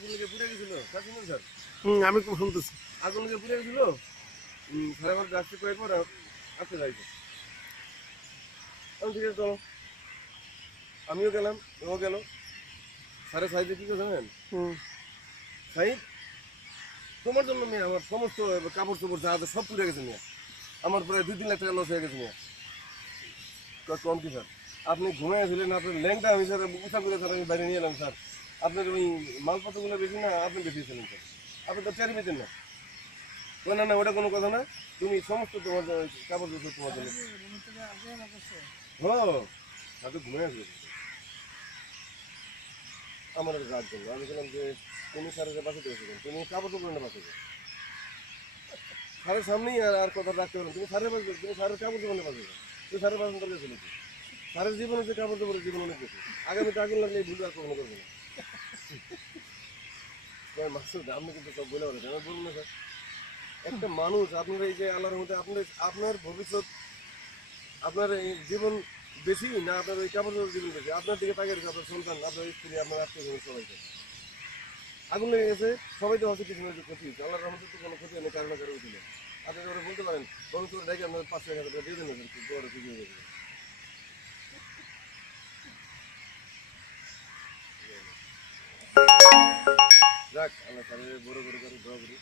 আগুন লেগে পুড়ে গেছিল স্যার, শুনুন স্যার, আমি খুব শুনতেছি। আগুন লেগে পুড়ে গেছিল। স্যার আমার রাস্তায় কয়েক পর আসতে যাইছে। আমি ঠিক আছে চলো, আমিও গেলাম, ও গেল। স্যারের সাইডে কি করে জানেন? সাইড তোমার জন্য মেয়ে আমার সমস্ত কাপড় চোপড় যা আছে সব পুড়ে গেছে মেয়ে। আমার প্রায় 2-3 লাখ টাকা লস হয়ে গেছে মেয়ে। কম কি স্যার? আপনি ঘুমিয়েছিলেন, আপনার ল্যাংটা আমি স্যার উষা করে স্যার আমি বাইরে নিয়ে এলাম স্যার। আপনার ওই মালপত্রগুলো বেশি না, আপনি বেশিয়েছিলেন স্যার। আপনি তো চারি পেতেন না। না না, ওটা কোনো কথা না। তুমি সমস্ত তোমার কাপড় চোপড় তোমার জন্য। হ্যাঁ, আপনি ঘুমিয়ে আসবে। আমার একটা রাত করলো, আমি বললাম যে তুমি স্যারের বাসাতে এসেছেন, তুমি কাপড় চোপড় না বাসাতে। স্যারের সামনেই আর কথা রাখতে পারেন, তুমি স্যারের বাসবে, তুমি স্যারের কাপড় চোপড় বাসবে, তুমি স্যারের বাসন দরকার ছিল। স্যারের জীবনে যে কাপড় চোপড়ের জীবন অনেক বেশি। আগামীতে আগুন লাগলে এই ভুল আর কখনো করবে না। মাসুদ আপনি কিন্তু সব বলে বলেছেন, আমি বলুন না স্যার। একটা মানুষ আপনার এই যে আল্লাহর মধ্যে আপনার আপনার ভবিষ্যৎ, আপনার এই জীবন বেশি না আপনার ওই কাপড় চোপড় জীবন বেশি? আপনার দিকে তাকিয়ে রয়েছে আপনার সন্তান, আপনার স্ত্রী, আপনার আত্মীয় স্বজন সবাইকে। আগুন লেগে গেছে, সবাই তো হচ্ছে কিছু না কিছু ক্ষতি হচ্ছে। আল্লাহর রহমতে তো কোনো ক্ষতি নেই, কারণ কারো উঠে। আপনি ওরা বলতে পারেন বরং তোর দেখে আপনার 5-6 হাজার টাকা দিয়ে দেন না, খুব বড় কিছু হয়ে গেছে। যাক, আল্লাহ তাহলে বড় করে দোয়া করি।